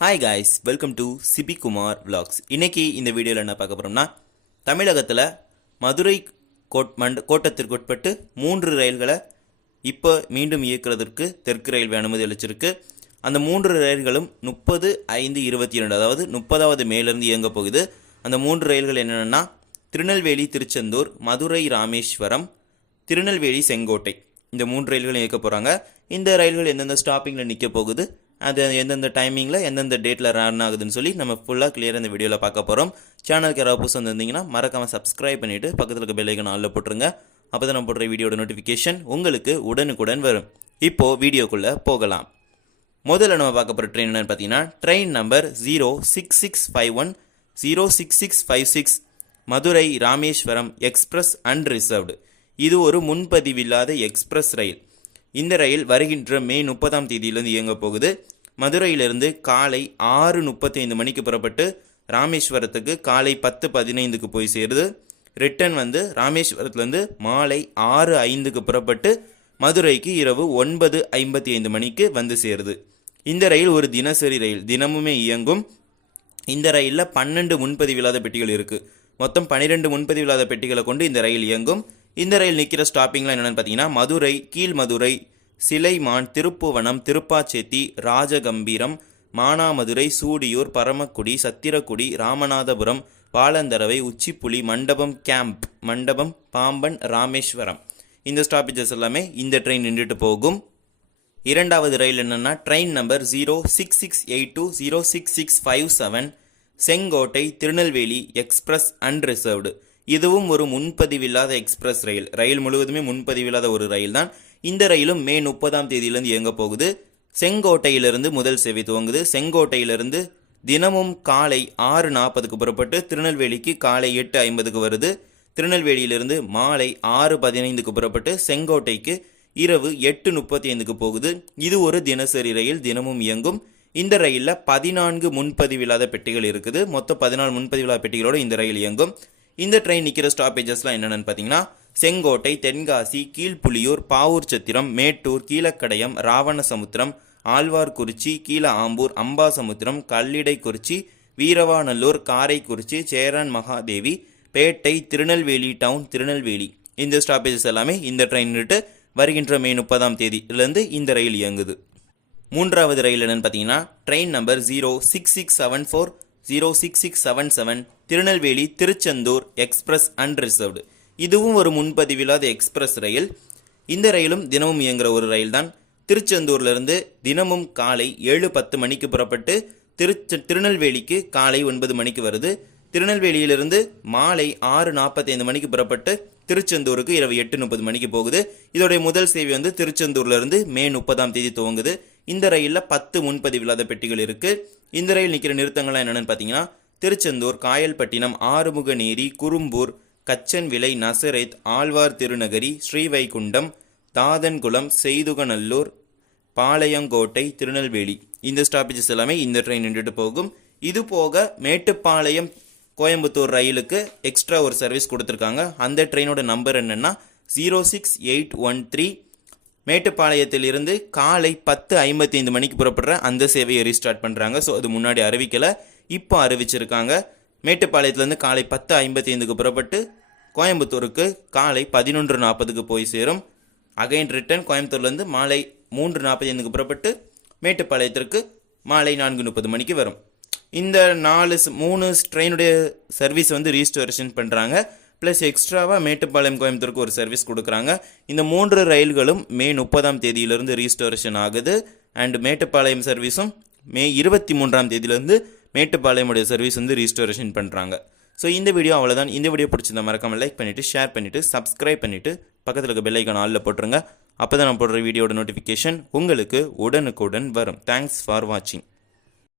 Hi guys, welcome to Sibi Kumar vlogs. இன்றைக்கி இந்த வீடியோவில் என்ன பார்க்க போகிறோம்னா, தமிழகத்தில் மதுரை கோட்டத்திற்குட்பட்டு 3 ரயில்களை இப்போ மீண்டும் இயக்குறதற்கு தெற்கு ரயில்வே அனுமதி அளிச்சிருக்கு. அந்த 3 ரயில்களும் 30/5/22, அதாவது 30வது மேலிருந்து இயங்க போகுது. அந்த 3 ரயில்கள் என்னென்னா திருநெல்வேலி திருச்செந்தூர், மதுரை ராமேஸ்வரம், திருநெல்வேலி செங்கோட்டை. இந்த 3 ரயில்களும் இயக்க போகிறாங்க. இந்த ரயில்கள் எந்தெந்த ஸ்டாப்பிங்கில் நிற்க போகுது, அது எந்தெந்த டைமிங்கில் எந்தெந்த டேட்டில் ரன் ஆகுதுன்னு சொல்லி நம்ம ஃபுல்லாக கிளியராக இந்த வீடியோவில் பார்க்க போகிறோம். சேனலுக்கு யாராவது புதுசு வந்திருந்தீங்கன்னா மறக்காமல் சப்ஸ்கிரைப் பண்ணிவிட்டு பக்கத்தில் இருக்க பெல் ஐக்கான் ஆல்ல போட்டுருங்க. அப்போ தான் நம்ம போடுற வீடியோட நோட்டிஃபிகேஷன் உங்களுக்கு உடனுக்குடன் வரும். இப்போது வீடியோக்குள்ளே போகலாம். முதல்ல நம்ம பார்க்க போகிற ட்ரெயின் என்னென்னு பார்த்தீங்கன்னா, train number 06651 06656 Madurai Rameswaram express unreserved. இது ஒரு முன்பதிவில்லாத எக்ஸ்பிரஸ் ரயில். இந்த ரயில் வருகின்ற மே 30ஆம் தேதியிலிருந்து இயங்க போகுது. மதுரையிலிருந்து காலை 6:35 மணிக்கு புறப்பட்டு ராமேஸ்வரத்துக்கு காலை 10:15க்கு போய் சேருது. ரிட்டர்ன் ராமேஸ்வரத்துலேருந்து மாலை 6:05க்கு புறப்பட்டு மதுரைக்கு இரவு 9:55 மணிக்கு சேருது. இந்த ரயில் ஒரு தினசரி ரயில், தினமுமே இயங்கும். இந்த ரயிலில் 12 முன்பதிவில்லாத பெட்டிகள் இருக்குது. மொத்தம் 12 முன்பதிவில்லாத பெட்டிகளை கொண்டு இந்த ரயில் இயங்கும். இந்த ரயில் நிற்கிற ஸ்டாப்பிங்லாம் என்னென்னு பார்த்தீங்கன்னா, மதுரை, கீழ்மதுரை, சிலைமான், திருப்புவனம், திருப்பாச்சேத்தி, ராஜகம்பீரம், மானாமதுரை, சூடியூர், பரமக்குடி, சத்திரக்குடி, ராமநாதபுரம், பாலந்தரவை, உச்சிப்புலி, மண்டபம் கேம்ப், மண்டபம், பாம்பன், ராமேஸ்வரம். இந்த ஸ்டாப்பேஜஸ் எல்லாமே இந்த ட்ரெயின் நின்றுட்டு போகும். இரண்டாவது ரயில் என்னென்னா, train number 06682 06657 Sengottai Tirunelveli express unreserved. இதுவும் ஒரு முன்பதிவில்லாத எக்ஸ்பிரஸ் ரயில். ரயில் முழுவதுமே முன்பதிவில்லாத ஒரு ரயில் தான். இந்த ரயிலும் மே 30ஆம் தேதியிலிருந்து இயங்க போகுது. செங்கோட்டையிலிருந்து முதல் சேவை துவங்குது. செங்கோட்டையிலிருந்து தினமும் காலை 6:40க்கு புறப்பட்டு திருநெல்வேலிக்கு காலை 8:50க்கு வருது. திருநெல்வேலியிலிருந்து மாலை 6:15க்கு புறப்பட்டு செங்கோட்டைக்கு இரவு 8:35க்கு போகுது. இது ஒரு தினசரி ரயில், தினமும் இயங்கும். இந்த ரயிலில் 14 முன்பதிவில்லாத பெட்டிகள் இருக்குது. மொத்தம் 14 முன்பதிவில்லாத பெட்டிகளோடு இந்த ரயில் இயங்கும். இந்த ட்ரெயின் நிற்கிற ஸ்டாப்பேஜஸ்லாம் என்னென்னு பார்த்தீங்கன்னா, செங்கோட்டை, தென்காசி, கீழ்ப்புலியூர், பாவூர் சத்திரம், மேட்டூர், கீழக்கடையம், ராவணசமுத்திரம், ஆழ்வார்குறிச்சி, கீழ ஆம்பூர், அம்பாசமுத்திரம், கல்லிடைக்குறிச்சி, வீரவாநல்லூர், காரைக்குறிச்சி, சேரன் மகாதேவி, பேட்டை, திருநெல்வேலி டவுன், திருநெல்வேலி. இந்த ஸ்டாப்பேஜஸ் எல்லாமே இந்த ட்ரெயின் நின்று வருகின்ற மே 30ஆம் தேதியிலிருந்து இந்த ரயில் இயங்குது. மூன்றாவது ரயில் என்னென்னு பார்த்தீங்கன்னா, train number 06674 06677 Tirunelveli Tiruchendur express unreserved. இதுவும் ஒரு முன்பதிவில்லாத எக்ஸ்பிரஸ் ரயில். இந்த ரயிலும் தினமும் இயங்குகிற ஒரு ரயில் தான். திருச்செந்தூர்லேருந்து தினமும் காலை 7:10 மணிக்கு புறப்பட்டு திருநெல்வேலிக்கு காலை 9 மணிக்கு வருது. திருநெல்வேலியிலிருந்து மாலை 6:45 மணிக்கு புறப்பட்டு திருச்செந்தூருக்கு இரவு 8:30 மணிக்கு போகுது. இதோடைய முதல் சேவை திருச்செந்தூர்லேருந்து மே 30ஆம் தேதி துவங்குது. இந்த ரயிலில் 10 முன்பதிவில்லாத பெட்டிகள் இருக்குது. இந்த ரயில் நிற்கிற நிறுத்தங்கள்லாம் என்னென்னு பார்த்தீங்கன்னா, திருச்செந்தூர், காயல்பட்டினம், ஆறுமுகநேரி, குறும்பூர், கச்சன்விளை, நசரேத், ஆழ்வார் திருநகரி, ஸ்ரீவைகுண்டம், தாதன்குளம், செய்துகநல்லூர், பாளையங்கோட்டை, திருநெல்வேலி. இந்த ஸ்டாப்பேஜஸ் எல்லாமே இந்த ட்ரெயின் நின்றுட்டு போகும். இது போக மேட்டுப்பாளையம் கோயம்புத்தூர் ரயிலுக்கு எக்ஸ்ட்ரா ஒரு சர்வீஸ் கொடுத்துருக்காங்க. அந்த ட்ரெயினோட நம்பர் என்னென்னா 06813. மேட்டுப்பாளையத்தில் இருந்து காலை 10:55 மணிக்கு புறப்படுற அந்த சேவையை ரீஸ்டார்ட் பண்ணுறாங்க. ஸோ அது முன்னாடி அறிவிக்கலை, இப்போ அறிவிச்சிருக்காங்க. மேட்டுப்பாளையத்துலேருந்து காலை 10:55க்கு புறப்பட்டு கோயம்புத்தூருக்கு காலை 11:40க்கு போய் சேரும். அகைன் ரிட்டர்ன் கோயம்புத்தூர்லேருந்து மாலை 3:45க்கு புறப்பட்டு மேட்டுப்பாளையத்திற்கு மாலை 4:30 மணிக்கு வரும். இந்த 3 ட்ரெயினுடைய சர்வீஸ் ரீஸ்டோரேஷன் பண்ணுறாங்க. ப்ளஸ் எக்ஸ்ட்ராவாக மேட்டுப்பாளையம் கோயம்புத்தூருக்கு ஒரு சர்வீஸ் கொடுக்குறாங்க. இந்த 3 ரயில்களும் மே 30ஆம் தேதியிலிருந்து ரீஸ்டோரேஷன் ஆகுது. அண்ட் மேட்டுப்பாளையம் சர்வீஸும் மே 23ஆம் தேதியிலேருந்து மேட்டுப்பாளையமுடைய சர்வீஸ் ரீஸ்டோரேஷன் பண்ணுறாங்க. ஸோ இந்த வீடியோ அவ்வளோதான். இந்த வீடியோ பிடிச்சிருந்தா மறக்காமல் லைக் பண்ணிவிட்டு, ஷேர் பண்ணிவிட்டு, சப்ஸ்கிரைப் பண்ணிவிட்டு பக்கத்தில் இருக்க பெல் ஐக்கான் ஆல்ல போட்டுருங்க. அப்போ தான் நான் போடுற வீடியோட நோட்டிஃபிகேஷன் உங்களுக்கு உடனுக்குடன் வரும். தேங்க்ஸ் ஃபார் வாட்சிங்.